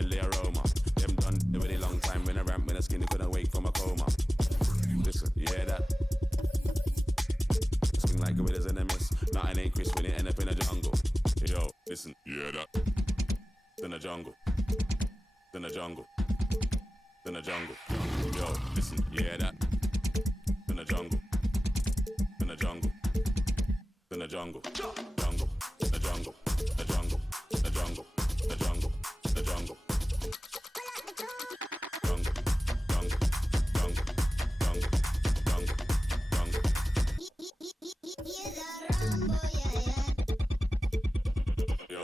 deadly aroma. Them done a really long time when I ramp when a skinny couldn't wake from a coma. Listen, you hear that? Swing like gorillas in a mist. Nothing ain't crisp when it end up in a jungle. Yo, listen, you hear that? In the jungle. In the jungle. In the jungle. Yo, listen, you hear that? In the jungle. In the jungle. In the jungle. Jungle. The jungle. The jungle. The jungle. The jungle. The jungle. Jungle. Jungle. Jungle. Jungle. Jungle. Jungle. Yo.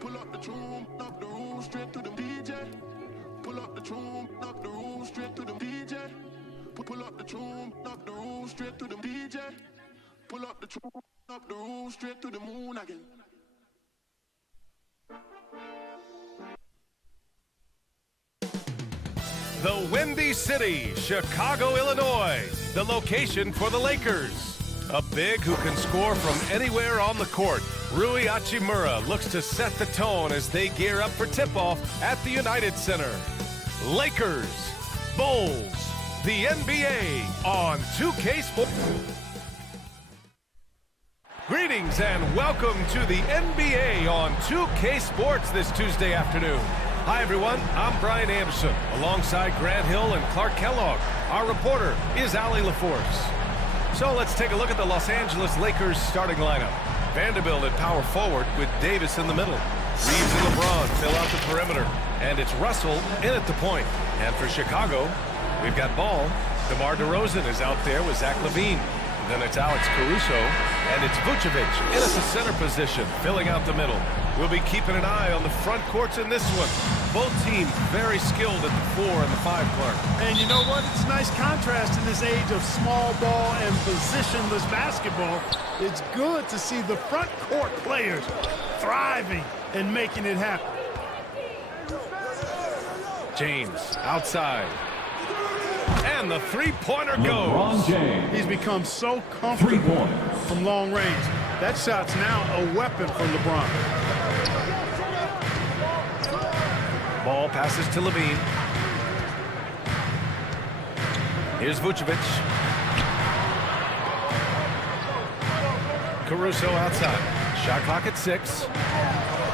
Pull up the tune, knock the room straight to the DJ. Pull up the tune, knock the room straight to the DJ. Pull up the tune, knock the room straight to the DJ. Pull up the tune, knock the room straight to the moon again. The Windy City, Chicago, Illinois, the location for the Lakers. A big who can score from anywhere on the court, Rui Hachimura looks to set the tone as they gear up for tip-off at the United Center. Lakers, Bulls, the NBA on 2K Sports. Greetings and welcome to the NBA on 2K Sports this Tuesday afternoon. Hi everyone, I'm Brian Anderson, alongside Grant Hill and Clark Kellogg. Our reporter is Allie LaForce. So let's take a look at the Los Angeles Lakers starting lineup. Vanderbilt at power forward with Davis in the middle. Reeves and LeBron fill out the perimeter. And it's Russell in at the point. And for Chicago, we've got Ball. DeMar DeRozan is out there with Zach LaVine. Then it's Alex Caruso, and it's Vucevic in at the center position, filling out the middle. We'll be keeping an eye on the front courts in this one. Both teams very skilled at the 4 and the 5, Clark. And you know what? It's a nice contrast in this age of small ball and positionless basketball. It's good to see the front court players thriving and making it happen. James outside. And the three-pointer LeBron goes. James. He's become so comfortable from long range. That shot's now a weapon for LeBron. Ball passes to LaVine. Here's Vucevic. Caruso outside. Shot clock at 6.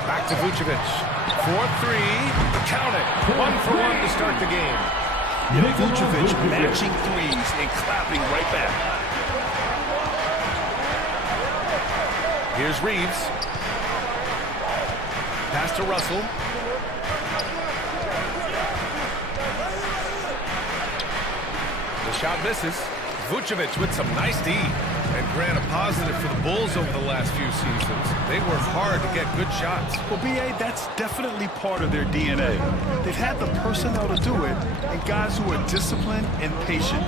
Back to Vucevic. 4-3. Count it. 1 for 1 to start the game. Vucevic matching threes and clapping right back. Here's Reeves. Pass to Russell. The shot misses. Vucevic with some nice D. And Grant, a positive for the Bulls over the last few seasons. They work hard to get good shots. Well, B.A., that's definitely part of their DNA. They've had the personnel to do it, and guys who are disciplined and patient.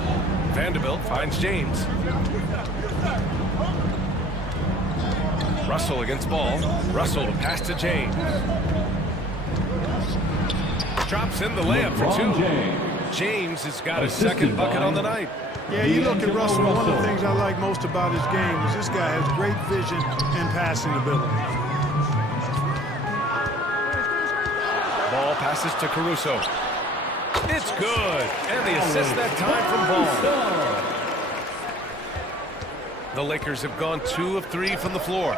Vanderbilt finds James. Russell against Ball. Russell to pass to James. Drops in the layup for 2. James has got his second bucket on the night. Yeah, you look at Russell, one of the things I like most about his game is this guy has great vision and passing ability. Ball passes to Caruso. It's good. And the assist that time from Ball. The Lakers have gone 2 of 3 from the floor.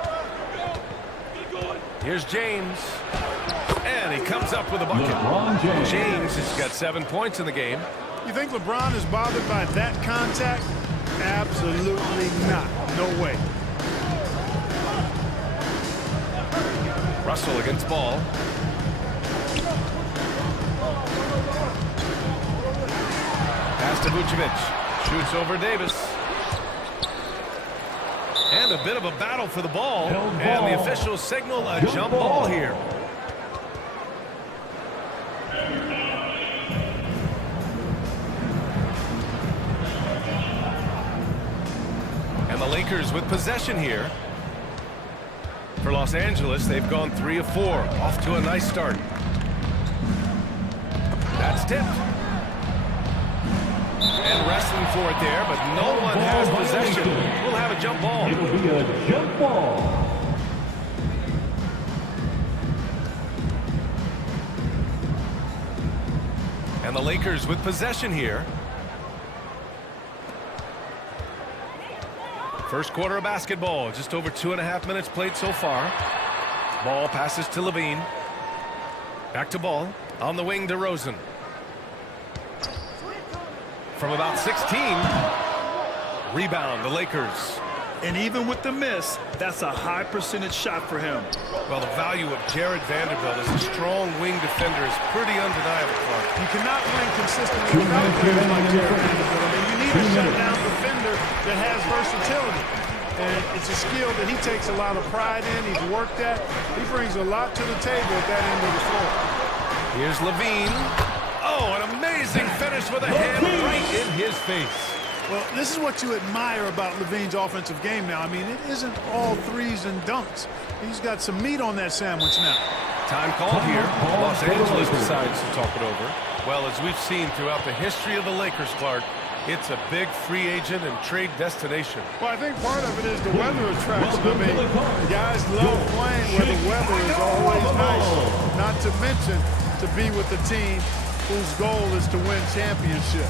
Here's James. And he comes up with a bucket. James has got 7 points in the game. You think LeBron is bothered by that contact? Absolutely not. No way. Russell against Ball. Pass to Vucevic. Shoots over Davis. And a bit of a battle for the ball. And the officials signal a jump ball here. And the Lakers with possession here. For Los Angeles, they've gone 3 of 4. Off to a nice start. That's tipped. And wrestling for it there, but no one has possession. We'll have a jump ball. It'll be a jump ball. And the Lakers with possession here. First quarter of basketball, just over 2.5 minutes played so far. Ball passes to Levine. Back to Ball. On the wing to Rosen. From about 16. Rebound, the Lakers. And even with the miss, that's a high percentage shot for him. Well, the value of Jared Vanderbilt as a strong wing defender is pretty undeniable, Clark. You cannot win consistently without players like Jared Vanderbilt. I mean, you need a shutdown defender that has versatility. And it's a skill that he takes a lot of pride in. He's worked at. He brings a lot to the table at that end of the floor. Here's Levine. Oh, an amazing finish with a hand right in his face. Well, this is what you admire about Levine's offensive game now. I mean, it isn't all threes and dunks. He's got some meat on that sandwich now. Time call here. Los Angeles decides to talk it over. Well, as we've seen throughout the history of the Lakers, Clark, it's a big free agent and trade destination. Well, I think part of it is the weather attraction. I mean, guys love playing where the weather is always nice. Not to mention to be with the team whose goal is to win championship.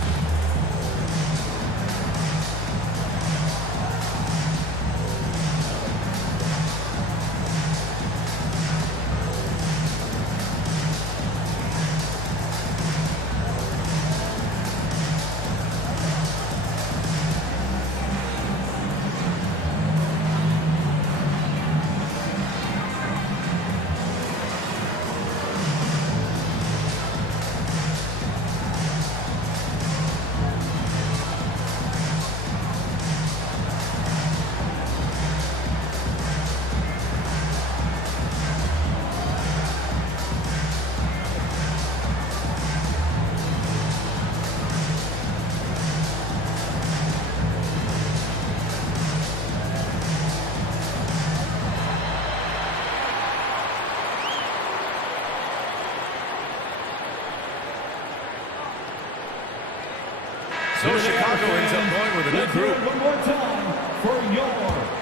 So Chicago ends up going with a good group. One more time for your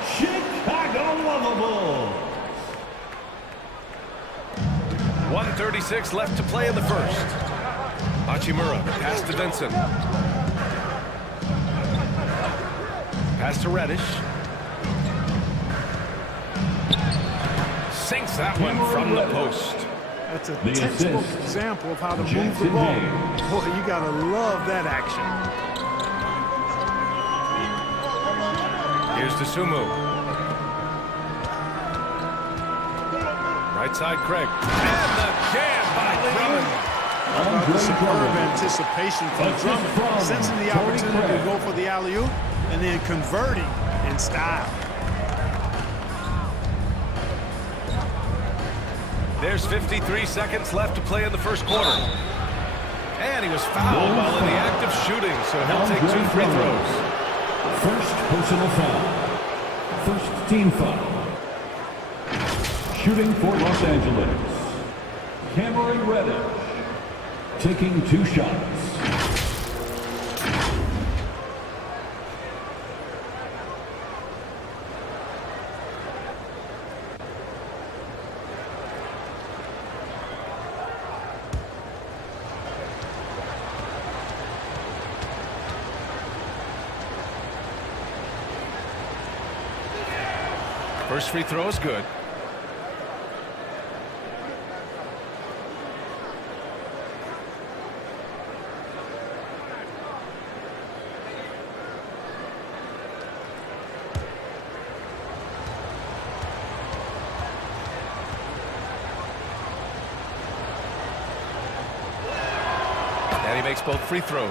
Chicago Lovables. 1:36 left to play in the first. Hachimura, pass to Vincent. Pass to Reddish. Sinks that one from the post. That's a textbook example of how to move the ball. Boy, you got to love that action. Here's to Sumu. Right side, Craig. And the jam by Drummond. How about the superb anticipation from Drummond, sensing the opportunity to go for the alley-oop and then converting in style. There's 53 seconds left to play in the first quarter. And he was fouled while in the act of shooting, so he'll take 2 free throws. First personal foul. First team foul. Shooting for Los Angeles. Cameron Reddish. Taking 2 shots. First free throw is good. And he makes both free throws.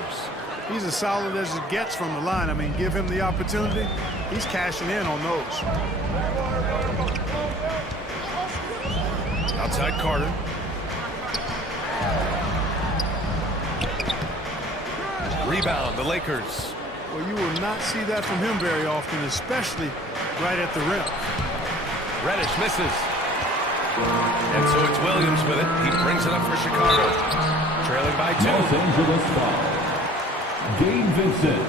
He's as solid as it gets from the line. I mean, give him the opportunity. He's cashing in on those. Outside Carter. Rebound, the Lakers. Well, you will not see that from him very often, especially right at the rim. Reddish misses. And so it's Williams with it. He brings it up for Chicago. Trailing by 2. Los Angeles foul. Dave Vincent.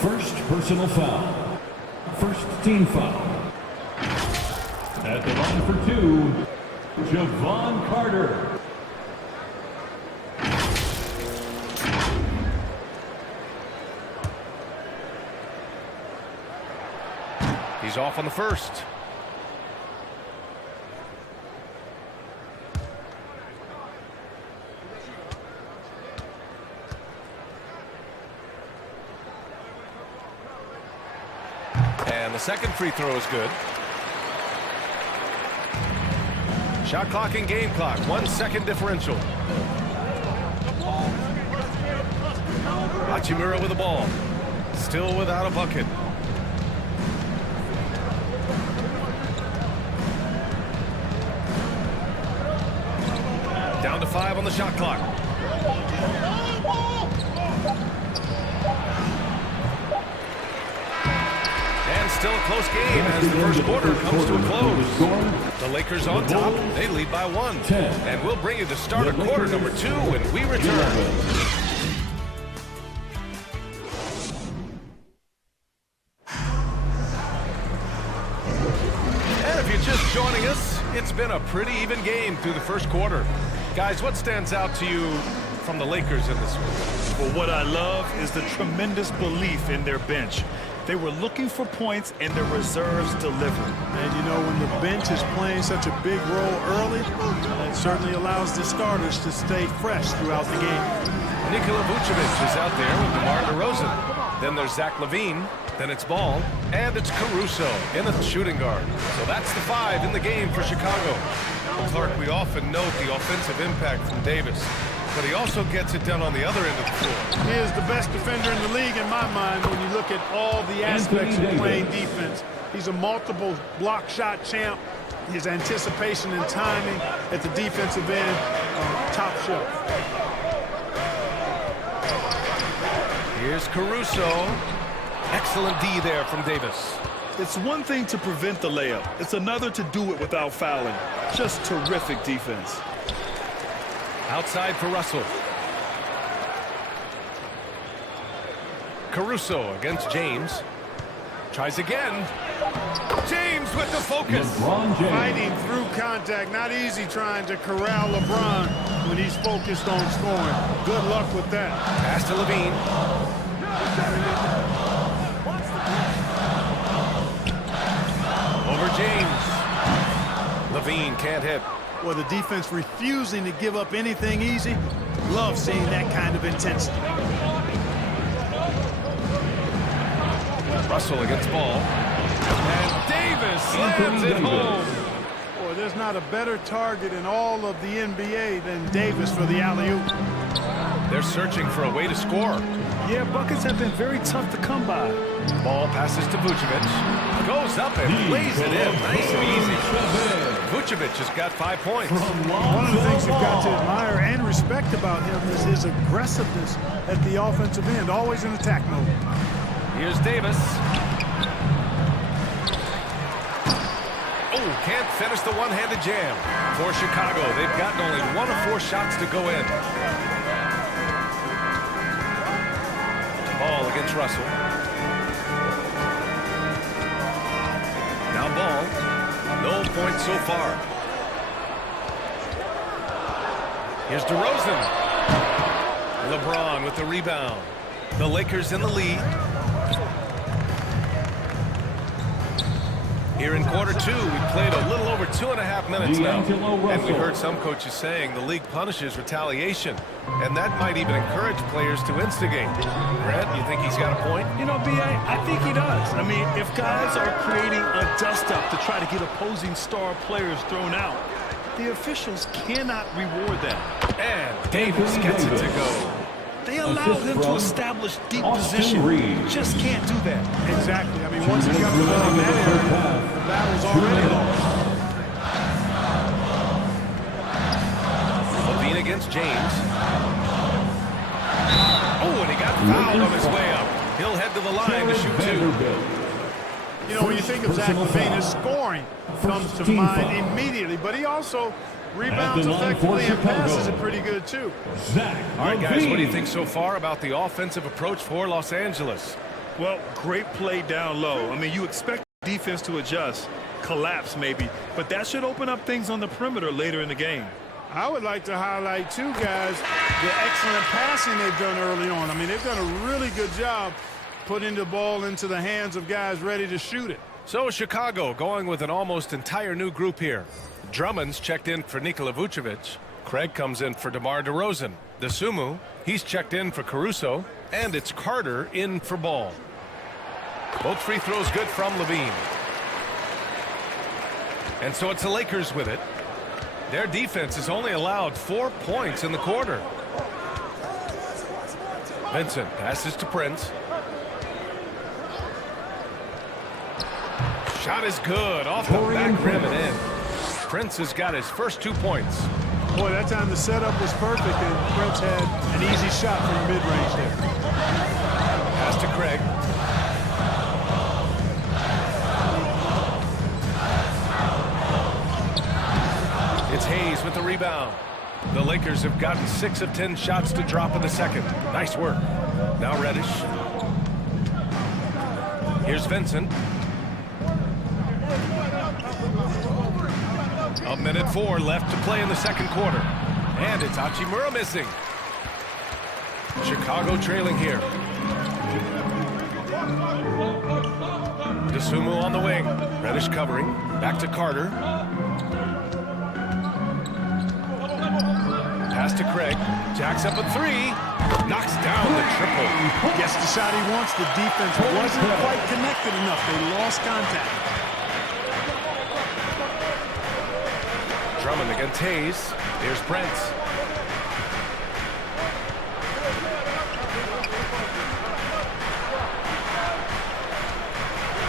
First personal foul. First team foul. At the line for 2, Javon Carter. He's off on the first. And the second free throw is good. Shot clock and game clock, 1 second differential. Hachimura with the ball. Still without a bucket. Down to 5 on the shot clock. And still a close game as the first quarter comes to a close. The Lakers on top. They lead by 1. And we'll bring you the start of quarter number 2 when we return. Just joining us, it's been a pretty even game through the first quarter. Guys, what stands out to you from the Lakers in this one? Well, what I love is the tremendous belief in their bench. They were looking for points and their reserves delivered. And you know, when the bench is playing such a big role early, it certainly allows the starters to stay fresh throughout the game. Nikola Vucevic is out there with DeMar DeRozan. Then there's Zach LaVine. Then it's Ball, and it's Caruso in the shooting guard. So that's the 5 in the game for Chicago. Clark, we often note the offensive impact from Davis, but he also gets it done on the other end of the floor. He is the best defender in the league in my mind when you look at all the aspects of playing defense. He's a multiple block shot champ. His anticipation and timing at the defensive end, top shelf. Here's Caruso. Excellent D there from Davis. It's one thing to prevent the layup. It's another to do it without fouling. Just terrific defense. Outside for Russell. Caruso against James. Tries again. James with the focus. Fighting through contact. Not easy trying to corral LeBron when he's focused on scoring. Good luck with that. Pass to LaVine. Over James. LaVine can't hit. Well, the defense refusing to give up anything easy. Love seeing that kind of intensity. Russell against Ball. And Davis slams it home. Boy, there's not a better target in all of the NBA than Davis for the alley-oop. They're searching for a way to score. Yeah, buckets have been very tough to come by. Ball passes to Vucevic. Goes up and lays it in. Nice and easy. Vucevic has got 5 points. One of the things you've got to admire and respect about him is his aggressiveness at the offensive end, always in attack mode. Here's Davis. Oh, can't finish the one-handed jam. For Chicago, they've gotten only 1 of 4 shots to go in. Ball against Russell. Now Ball. No points so far. Here's DeRozan. LeBron with the rebound. The Lakers in the lead. Here in quarter 2, we've played a little over 2.5 minutes now. And we heard some coaches saying the league punishes retaliation. And that might even encourage players to instigate. Grant, you think he's got a point? You know, B.A., I think he does. I mean, if guys are creating a dust-up to try to get opposing star players thrown out, the officials cannot reward that. And Davis gets it to go. They allowed him to establish deep position. Just can't do that. Exactly. I mean, once he got the ball in that area, the battle's already lost. LaVine against James. Oh, and he got fouled on his way up. He'll head to the line to shoot 2. You know, when you think of Zach LaVine, his scoring comes to mind immediately, but he also Rebounds effectively and passes it pretty good, too. All right, guys, what do you think so far about the offensive approach for Los Angeles? Well, great play down low. I mean, you expect defense to adjust, collapse maybe, but that should open up things on the perimeter later in the game. I would like to highlight, too, guys, the excellent passing they've done early on. I mean, they've done a really good job putting the ball into the hands of guys ready to shoot it. So Chicago going with an almost entire new group here. Drummond's checked in for Nikola Vucevic. Craig comes in for DeMar DeRozan. DeSumo, he's checked in for Caruso. And it's Carter in for Ball. Both free throws good from Levine. And so it's the Lakers with it. Their defense has only allowed 4 points in the quarter. Vincent passes to Prince. Shot is good off the back rim and in. Prince has got his first 2 points. Boy, that time the setup was perfect, and Prince had an easy shot from mid-range there. Pass to Craig. It's Hayes with the rebound. The Lakers have gotten 6 of 10 shots to drop in the second. Nice work. Now Reddish. Here's Vincent. A minute 4 left to play in the second quarter. And it's Hachimura missing. Chicago trailing here. DeSumo on the wing. Reddish covering. Back to Carter. Pass to Craig. Jacks up a 3. Knocks down the triple. Gets the shot he wants. The defense wasn't quite connected enough. They lost contact. Drummond against Hayes. Here's Prince.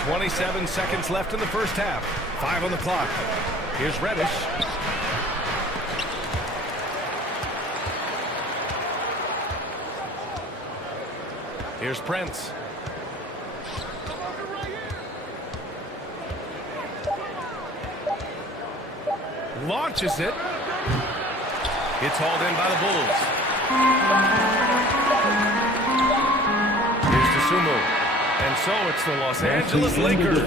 "27 seconds left in the first half. 5 on the clock. Here's Reddish. Here's Prince. Launches it. It's hauled in by the Bulls. Here's DeSumo. And so it's the Los Angeles Lakers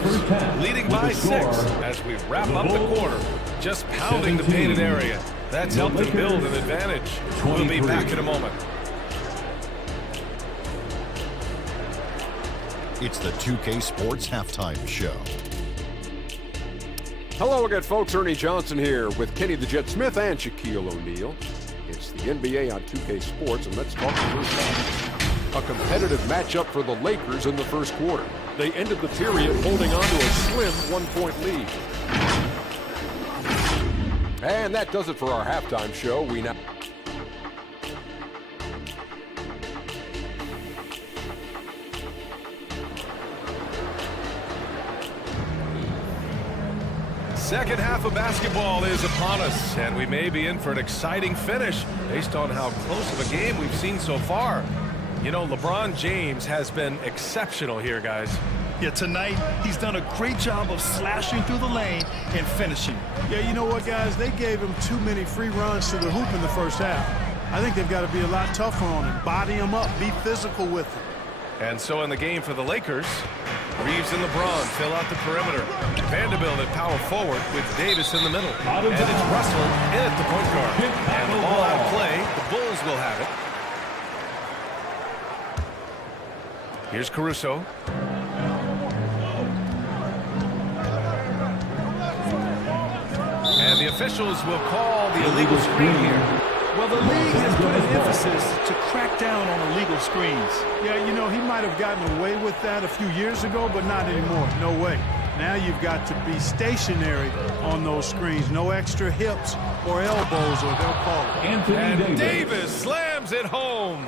leading by 6 as we wrap up the quarter. Just pounding the painted area. That's helped them build an advantage. We'll be back in a moment. It's the 2K Sports Halftime Show. Hello again, folks. Ernie Johnson here with Kenny the Jet Smith and Shaquille O'Neal. It's the NBA on 2K Sports, and let's talk the first half. A competitive matchup for the Lakers in the first quarter. They ended the period holding on to a slim 1-point lead. And that does it for our halftime show. We now... Second half of basketball is upon us, and we may be in for an exciting finish based on how close of a game we've seen so far. You know, LeBron James has been exceptional here, guys. Yeah, tonight he's done a great job of slashing through the lane and finishing. Yeah, you know what, guys? They gave him too many free runs to the hoop in the first half. I think they've got to be a lot tougher on him, body him up, be physical with him. And so in the game for the Lakers, Reeves and LeBron fill out the perimeter. Vanderbilt at power forward with Davis in the middle. And it's Russell in at the point guard. And the ball out of play. The Bulls will have it. Here's Caruso. And the officials will call the illegal screen here. Well, the league has put an emphasis to crack down on illegal screens. Yeah, you know, he might have gotten away with that a few years ago, but not anymore. No way. Now you've got to be stationary on those screens. No extra hips or elbows, or they'll call it. And Davis slams it home.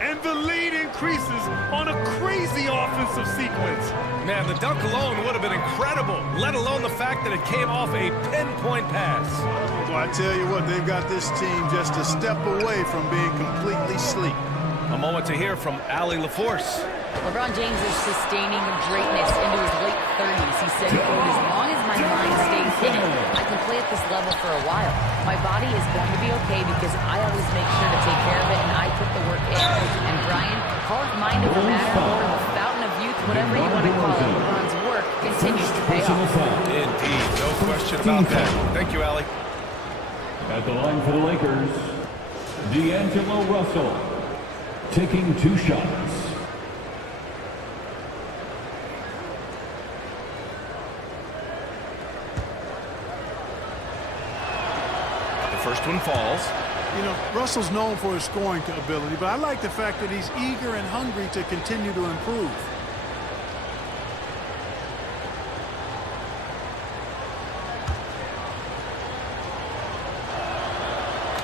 And the lead increases on a crazy offensive sequence. Man, the dunk alone would have been incredible, let alone the fact that it came off a pinpoint pass. Well, I tell you what, they've got this team just a step away from being completely sleek. A moment to hear from Allie LaForce. LeBron James is sustaining greatness into his late 30s. He said, quote, as long as my mind stays in it, I can play at this level for a while. My body is going to be okay because I always make sure to take care of it and I put the work in. And Brian, call it mind over matter or the fountain of youth, whatever you want to call it, LeBron's work continues to pay off. Indeed, no question about that. Thank you, Allie. At the line for the Lakers, D'Angelo Russell, taking 2 shots. First one falls. You know, Russell's known for his scoring ability, but I like the fact that he's eager and hungry to continue to improve.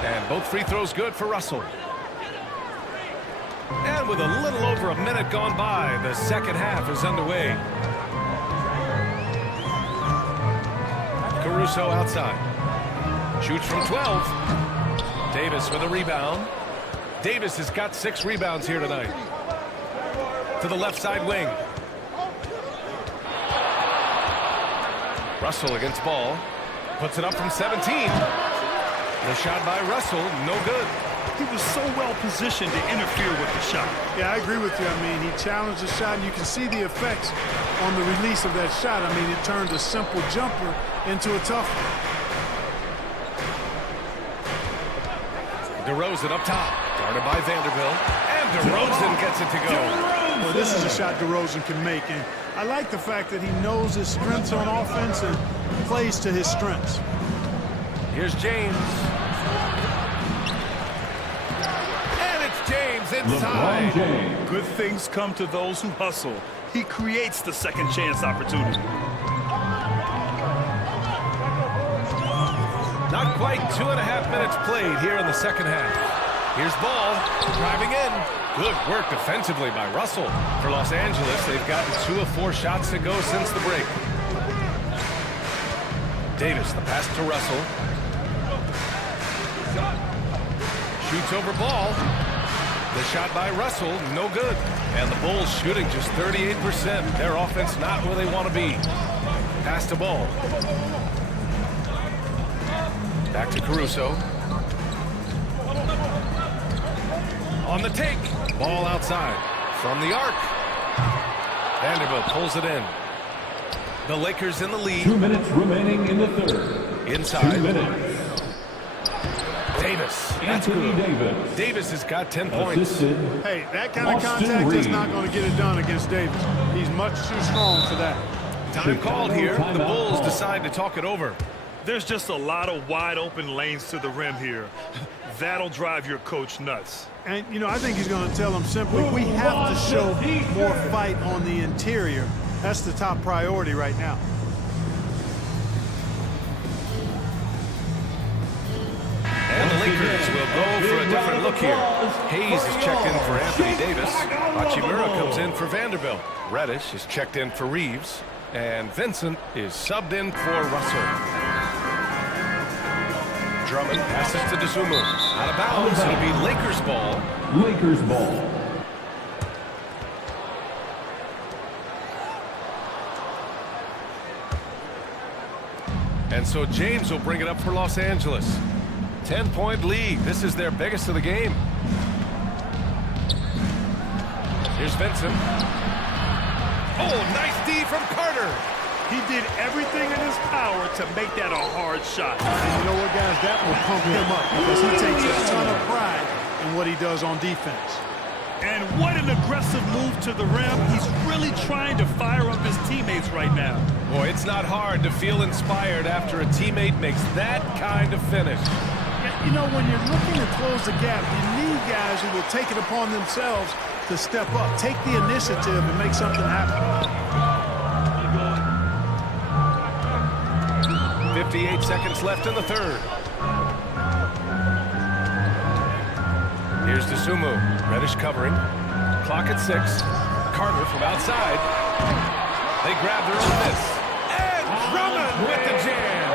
And both free throws good for Russell. And with a little over a minute gone by, the second half is underway. Caruso outside. Shoots from 12. Davis with a rebound. Davis has got 6 rebounds here tonight. To the left side wing. Russell against ball. Puts it up from 17. The shot by Russell, no good. He was so well positioned to interfere with the shot. Yeah, I agree with you. I mean, he challenged the shot, and you can see the effects on the release of that shot. I mean, it turned a simple jumper into a tough one. DeRozan up top, guarded by Vanderbilt, and DeRozan gets it to go. Well, this is a shot DeRozan can make, and I like the fact that he knows his strengths on offense and plays to his strengths. Here's James. And it's James inside. James. Good things come to those who hustle. He creates the second chance opportunity. Not quite 2.5 minutes played here in the second half. Here's ball, driving in. Good work defensively by Russell. For Los Angeles, they've gotten 2 of 4 shots to go since the break. Davis, the pass to Russell. Shoots over ball. The shot by Russell, no good. And the Bulls shooting just 38%. Their offense not where they want to be. Pass to ball. Back to Caruso. On the take. Ball outside. From the arc. Vanderbilt pulls it in. The Lakers in the lead. 2 minutes remaining in the third. Inside. 2 minutes. Davis. Anthony Davis. Davis has got 10 points. Assisted. Hey, that kind of Austin contact is Reeves. not going to get it done against Davis. He's much too strong for that. Time called here. The Timeout Bulls call. decide to talk it over. There's just a lot of wide open lanes to the rim here. That'll drive your coach nuts. And, you know, I think he's going to tell them simply, we have to show more fight on the interior. That's the top priority right now. And the Lakers will go for a different look here. Hayes is checked in for Anthony Davis. Hachimura comes in for Vanderbilt. Reddish is checked in for Reeves. And Vincent is subbed in for Russell. Drummond passes to Dosunmu. Out of bounds. It'll be Lakers ball. Lakers ball. And so James will bring it up for Los Angeles. 10-point lead. This is their biggest of the game. Here's Vincent. Oh, nice D from Carter. He did everything in his power to make that a hard shot. And you know what, guys? That will pump him up because he takes a ton of pride in what he does on defense. And what an aggressive move to the rim. He's really trying to fire up his teammates right now. Boy, it's not hard to feel inspired after a teammate makes that kind of finish. You know, when you're looking to close the gap, you need guys who will take it upon themselves to step up, take the initiative, and make something happen. 58 seconds left in the third. Here's Dosunmu. Reddish covering. Clock at 6. Carter from outside. They grab their own miss. And Drummond with the jam.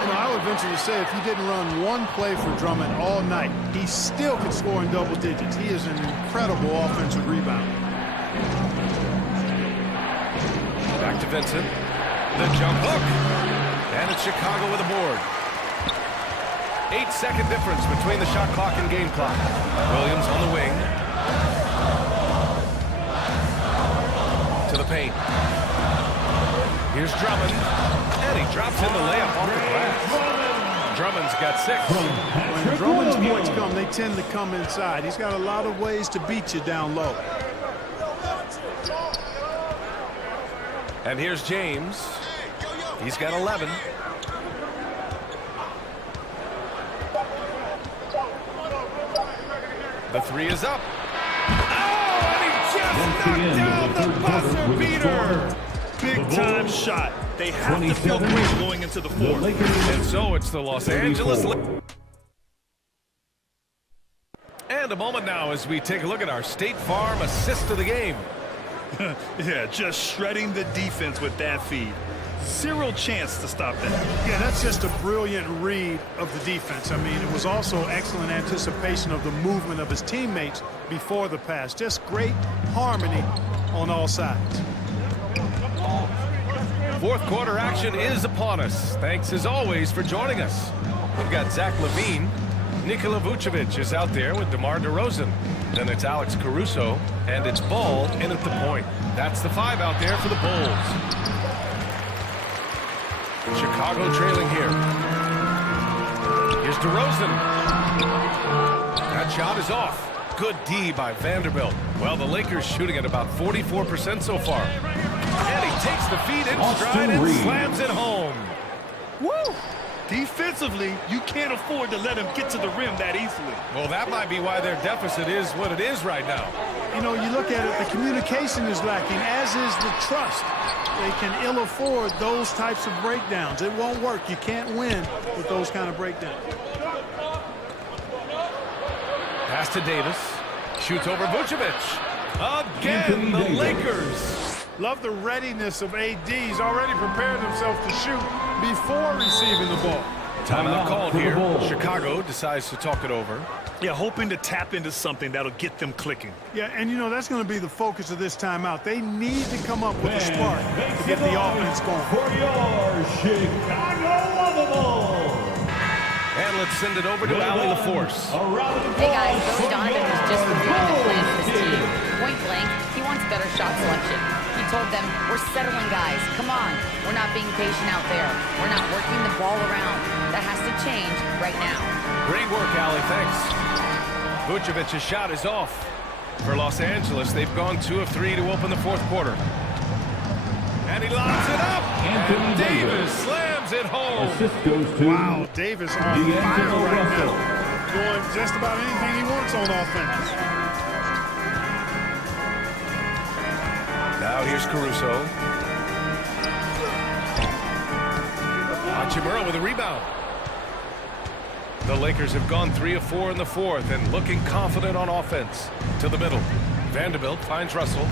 You know, I would venture to say if you didn't run one play for Drummond all night, he still could score in double digits. He is an incredible offensive rebounder. to Vincent. The jump hook. And it's Chicago with a board. 8-second difference between the shot clock and game clock. Williams on the wing. To the paint. Here's Drummond. And he drops in the layup off the glass. Drummond's got 6. When Drummond's points come, they tend to come inside. He's got a lot of ways to beat you down low. And here's James. He's got 11. The 3 is up. Oh, and he just knocked down the buzzer beater. Big time shot. They have to feel great going into the fourth. And so it's the Los Angeles. And a moment now as we take a look at our State Farm assist of the game. Yeah, just shredding the defense with that feed. Zero chance to stop that. Yeah, that's just a brilliant read of the defense. I mean, it was also excellent anticipation of the movement of his teammates before the pass. Just great harmony on all sides. Fourth quarter action is upon us. Thanks as always for joining us. We've got Zach Levine. Nikola Vucevic is out there with DeMar DeRozan. Then it's Alex Caruso, and it's Ball in at the point. That's the 5 out there for the Bulls. Chicago trailing here. Here's DeRozan. That shot is off. Good D by Vanderbilt. Well, the Lakers shooting at about 44% so far. And he takes the feed in stride and slams it home. Woo! Defensively, you can't afford to let him get to the rim that easily. Well, that might be why their deficit is what it is right now. You know, you look at it, the communication is lacking, as is the trust. They can ill afford those types of breakdowns. It won't work. You can't win with those kind of breakdowns. Pass to Davis. Shoots over Vucevic. Again, the Lakers. Love the readiness of AD. He's already prepared himself to shoot before receiving the ball. Timeout called here. Chicago decides to talk it over. Yeah, hoping to tap into something that'll get them clicking. Yeah, and you know, that's going to be the focus of this timeout. They need to come up with a spark to get the offense going. For your Chicago Lovable. And let's send it over to Allie LaForce. Hey guys, Billy Donovan was just reviewing the plan for his team. Point blank, he wants better shot selection. He told them, we're settling guys, come on. We're not being patient out there. We're not working the ball around. That has to change right now. Great work, Allie, thanks. Vucevic's shot is off. For Los Angeles, they've gone 2 of 3 to open the fourth quarter. And he lobs it up. And Davis slams it home. Assist goes to Wow, Davis on fire right now. Doing just about anything he wants on offense. Now here's Caruso. Hachimura with a rebound. The Lakers have gone 3 of 4 in the fourth and looking confident on offense. To the middle. Vanderbilt finds Russell.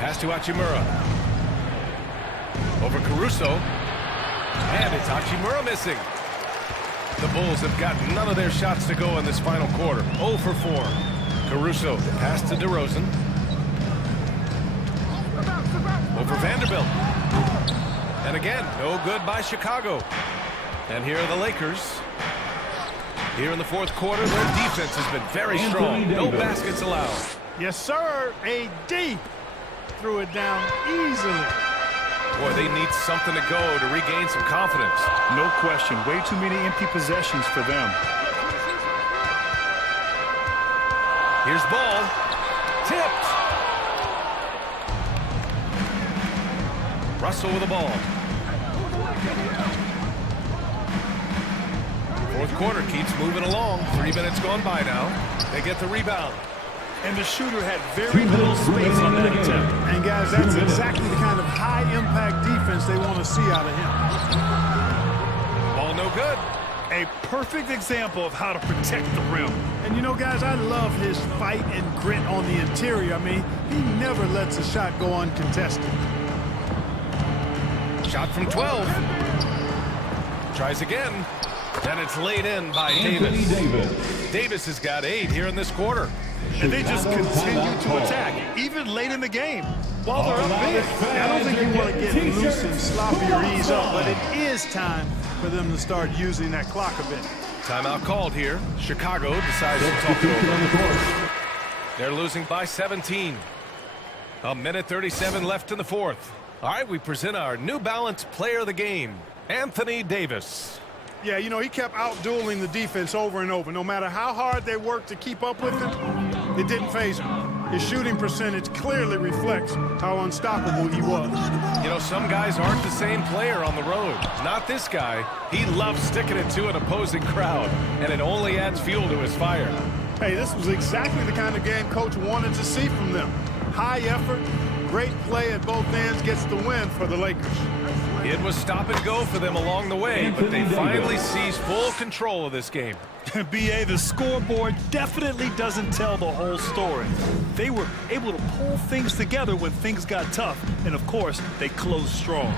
Pass to Hachimura. Over Caruso. And it's Hachimura missing. The Bulls have got none of their shots to go in this final quarter. 0 for 4. Caruso, pass to DeRozan. Over Vanderbilt. And again, no good by Chicago. And here are the Lakers. Here in the fourth quarter, their defense has been very strong. No baskets allowed. Yes, sir. AD threw it down easily. Boy, they need something to go to regain some confidence. No question. Way too many empty possessions for them. Here's ball. Tipped. Russell with the ball. Fourth quarter keeps moving along. 3 minutes gone by now. They get the rebound. And the shooter had very little space on that attempt. And guys, that's exactly the kind of high-impact defense they want to see out of him. Ball no good. A perfect example of how to protect the rim. And you know, guys, I love his fight and grit on the interior. I mean, he never lets a shot go uncontested. Shot from 12. Tries again. And it's laid in by Davis. Davis has got 8 here in this quarter. And they just continue to attack, even late in the game, while they're up big. I don't think you want to get loose and sloppy or ease up, but it is time for them to start using that clock a bit. Timeout called here. Chicago decides to talk it over. They're losing by 17. A minute 37 left in the fourth. All right, we present our New Balance player of the game, Anthony Davis. Yeah, you know, he kept out-dueling the defense over and over. No matter how hard they worked to keep up with him, it didn't faze him. His shooting percentage clearly reflects how unstoppable he was. You know, some guys aren't the same player on the road. Not this guy. He loves sticking it to an opposing crowd, and it only adds fuel to his fire. Hey, this was exactly the kind of game Coach wanted to see from them. High effort, great play at both ends gets the win for the Lakers. It was stop and go for them along the way, but they finally seized full control of this game. B.A., the scoreboard definitely doesn't tell the whole story. They were able to pull things together when things got tough, and of course, they closed strong.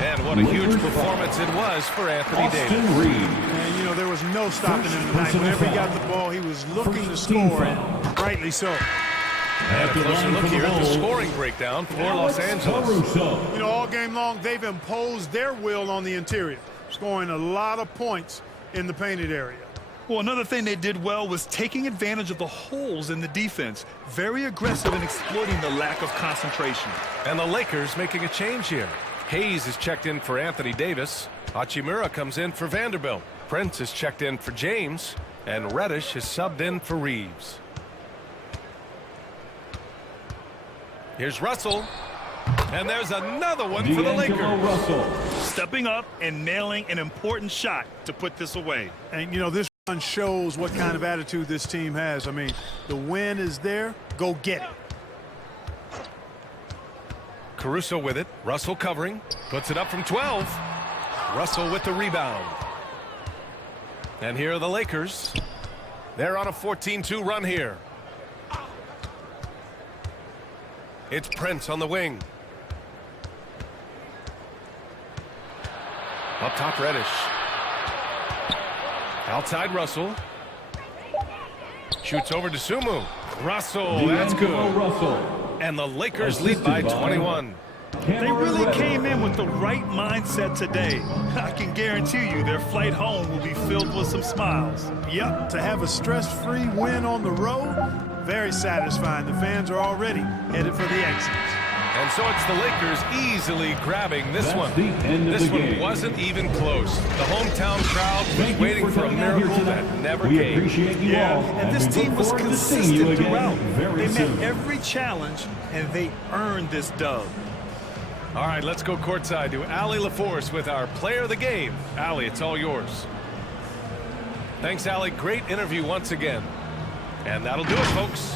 And what a huge performance it was for Anthony Davis. And, you know, there was no stopping him tonight. Whenever he got the ball, he was looking to score, and rightly so. And a closer look here at the scoring breakdown for Los Angeles. You know, all game long, they've imposed their will on the interior, scoring a lot of points in the painted area. Well, another thing they did well was taking advantage of the holes in the defense. Very aggressive in exploiting the lack of concentration. And the Lakers making a change here. Hayes is checked in for Anthony Davis. Hachimura comes in for Vanderbilt. Prince is checked in for James. And Reddish is subbed in for Reeves. Here's Russell. And there's another one for the Lakers. Stepping up and nailing an important shot to put this away. And, you know, this run shows what kind of attitude this team has. I mean, the win is there. Go get it. Caruso with it. Russell covering. Puts it up from 12. Russell with the rebound. And here are the Lakers. They're on a 14-2 run here. It's Prince on the wing. Up top, Reddish. Outside, Russell. Shoots over to Sumu. Russell, that's good. And the Lakers lead by 21. They really came in with the right mindset today. I can guarantee you their flight home will be filled with some smiles. Yep, to have a stress-free win on the road, very satisfying. The fans are already headed for the exits. And so it's the Lakers easily grabbing this one. This one wasn't even close. The hometown crowd was waiting for a miracle that never came. Yeah, and this team was consistent throughout. They met every challenge, and they earned this dub. All right, let's go courtside to Allie LaForce with our player of the game. Allie, it's all yours. Thanks, Allie. Great interview once again. And that'll do it, folks.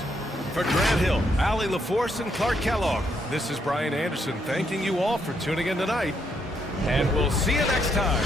For Grant Hill, Allie LaForce, and Clark Kellogg, this is Brian Anderson thanking you all for tuning in tonight. And we'll see you next time.